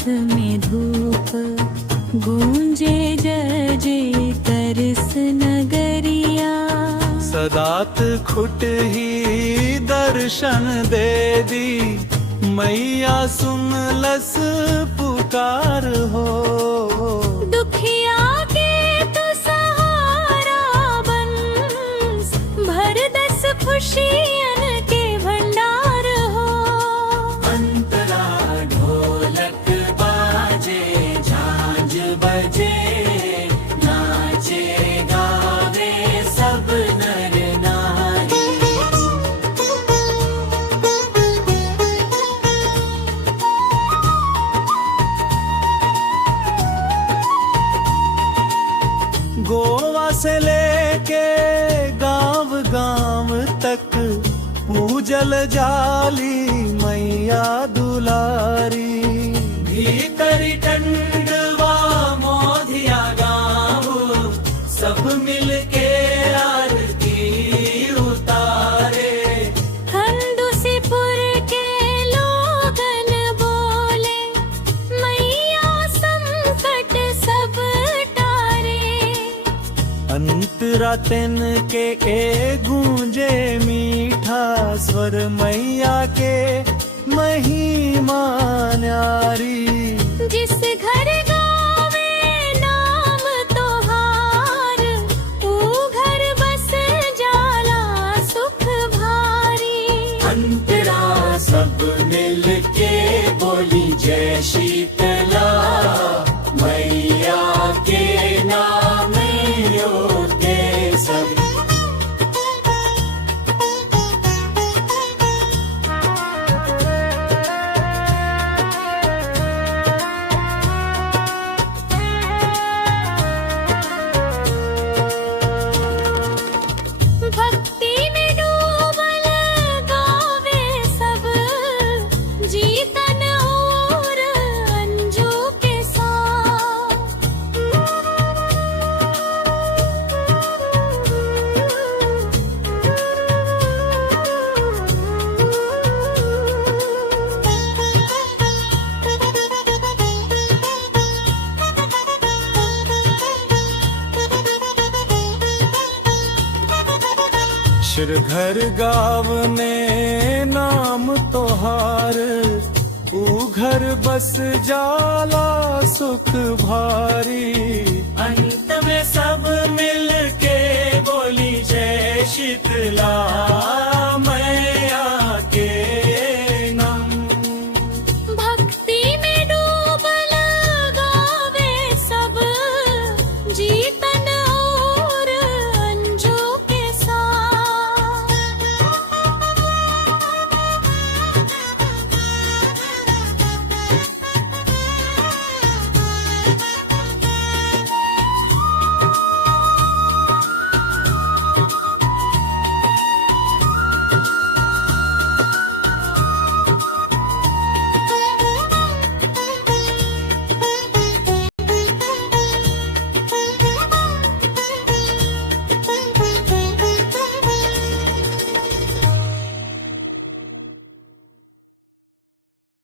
हाथ में धूप, गूंजे जय जय तरस नगरिया। सदात खुट ही दर्शन दे दी, मैया सुन लस पुकार हो। दुखिया के तो सहारा बन, भर दस खुशियन के भंडार हो। अंतरा ढोलक बाजे, झांझ बजे, नाचे गावे सब नर नारी। गोवा से लेके गांव गांव तक पूजल जाली मैया दुलारी। भीतरी टंडवा मोधिया गाँव, सब मिलके आरती उतारे। खंडूसीपुर के लोगन बोले, मैया संकट सब टारे। अंतरा तिन के गूंजे मीठा स्वर, मैया के महिमा न्यारी। जिस घर गावे नाम तोहार, तू घर बस जाला सुख भारी। अंतरा सब मिलके बोली जय शीतला, मैया के नाम योगे सब। भक्ति में डूबल गावे सब, जीतन और अंजू के साथ। शिरघर गावने नाम तोहार, ऊ घर बस जाला सुख भारी।